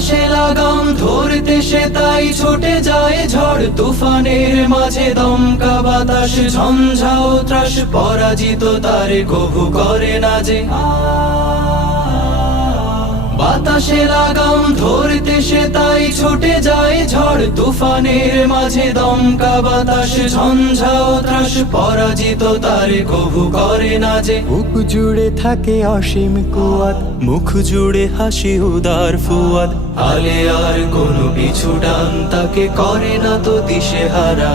বাতাসে লাগাম, ধরতে সে তাই ছুটে যায় ঝড়। তুফানের মাঝে দমকা বাতাস ঝঞ্ঝাও ত্রাস, পরাজিত তার কভু করে না যে। বাতাসে লাগাম ধরতে সে তাই ছুটে যায় ঝড় তুফানের মাঝে। দমকা বাতাস ঝঞ্ঝাও ত্রাস পরাজিত তারে কভু করে না যে। বুক জুড়ে থাকে অসীম কুয়াত মুখ জুড়ে হাসি উদার ফুয়াদ। আলে আর কোনো পিছু ডান তাকে করে না তো দিশে হারা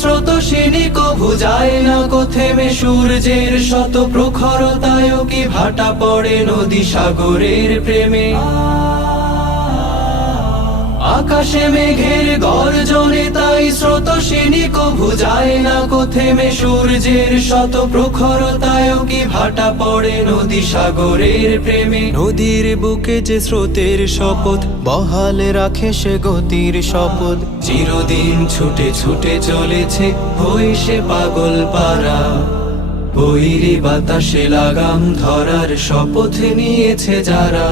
স্রোতসিনী কভু যায় না কোথেমে সূর্যের শত প্রখরতায় কি ভাটা পড়ে নদী সাগরের প্রেমে আকাশে মেঘের গর্জনে তাই স্রোতসিনী কভু যায় না কো থেমে সূর্যের শত প্রখরতায় কি ভাটা পড়ে নদী সাগরের প্রেমে? নদীর বুকে যে স্রোতের শপথ বহাল রাখে সে গতির শপথ। চিরদিন ছুটে ছুটে চলেছে হই সে পাগল পারা বৈরি বাতাসে লাগাম ধরার শপথ নিয়েছে যারা।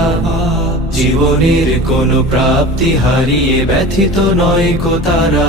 জীবনের কোনো প্রাপ্তি হারিয়ে ব্যথিত নয় কো তারা।